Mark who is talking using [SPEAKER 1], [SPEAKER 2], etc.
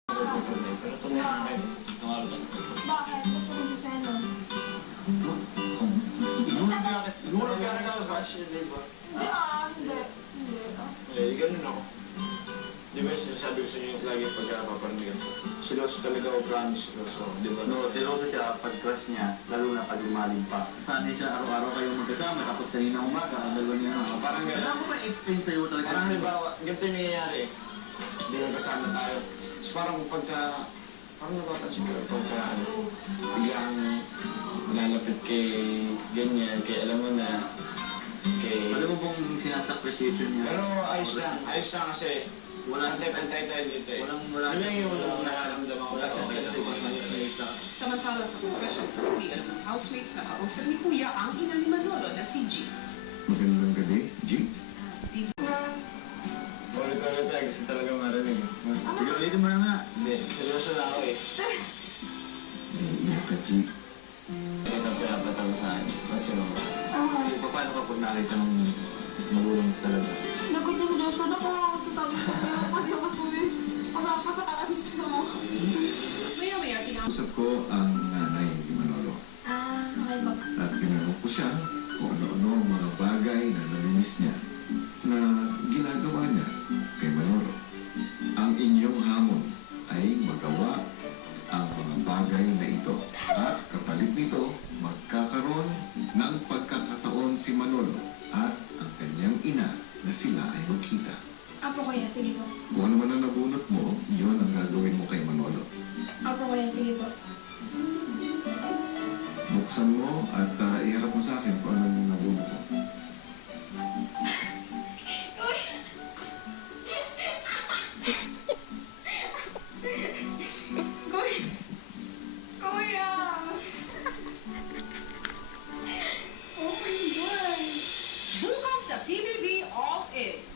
[SPEAKER 1] Pero tunay na kayo. Itong araw lang.
[SPEAKER 2] Bakit? Gusto mo si Senos?
[SPEAKER 1] Ihulog ka na sa bash, di ba?
[SPEAKER 2] Hindi. Hindi.
[SPEAKER 1] Eh, ganun ako. Di ba sinasabi ko sa inyo lagi pagkakapaparindigan ko? Siloso talaga ako, promise siloso. Di ba?
[SPEAKER 3] No, siloso siya pag crush niya, lalo na pag lumalim pa. Sanay siya araw-araw kayong magkasama, tapos kanina umaga, ang dalawa niya na.
[SPEAKER 1] Parang gano'n.
[SPEAKER 3] Kailangan ko ba i-explain sa'yo talaga?
[SPEAKER 1] Parang halimbawa, ganito yung nangyayari. Hindi ka kasama tayo. Tapos parang pagka, parang napapansin ko, pagka biglang lalapit kay ganyan, kay alam mo na, kay...
[SPEAKER 3] Alam mo bang sinasakripisyon niya?
[SPEAKER 1] Pero ayos lang kasi walang pantay tayo dito eh.
[SPEAKER 3] Walang
[SPEAKER 1] Yun lang yung nakaramdaman ko. Okay lang.
[SPEAKER 4] Samantala sa confession, hindi alam ng housemates na kausap ni Kuya ang ina ni Manolo na si G.
[SPEAKER 5] Magandang gabi, G.
[SPEAKER 1] Ulit-ulit tayo kasi talaga marinig.
[SPEAKER 3] Sige, ulitin mo na nga.
[SPEAKER 1] Hindi, seryoso na ako eh.
[SPEAKER 5] Naiiyak ka, G.
[SPEAKER 1] Ito pinapatawa sa akin. Kasi mo.
[SPEAKER 3] Paano ka pag nakita ng magulang talaga?
[SPEAKER 2] Lagot na si Joshua na kung ako sasabi sa kanya. Pati ako sabi, pasapa sa karantin mo.
[SPEAKER 4] Maya-maya tinapos.
[SPEAKER 5] Usap ko ang nanay ni Manolo
[SPEAKER 2] Okay ba?
[SPEAKER 5] at tinanong ko siya kung ano-ano ang mga bagay na namimiss niya na ginagawa niya kay Manolo. Ang inyong hamon ay magawa ang mga bagay na ito at kapalit nito magkakaroon ng pagkakataon si Manolo at ang kanyang ina na sila ay magkita.
[SPEAKER 2] Apo kuya, sige po.
[SPEAKER 5] Kung ano man ang nabunot mo, yun ang gagawin mo kay Manolo.
[SPEAKER 2] Apo kuya, sige po.
[SPEAKER 5] Buksan mo at iharap mo sa akin kung anong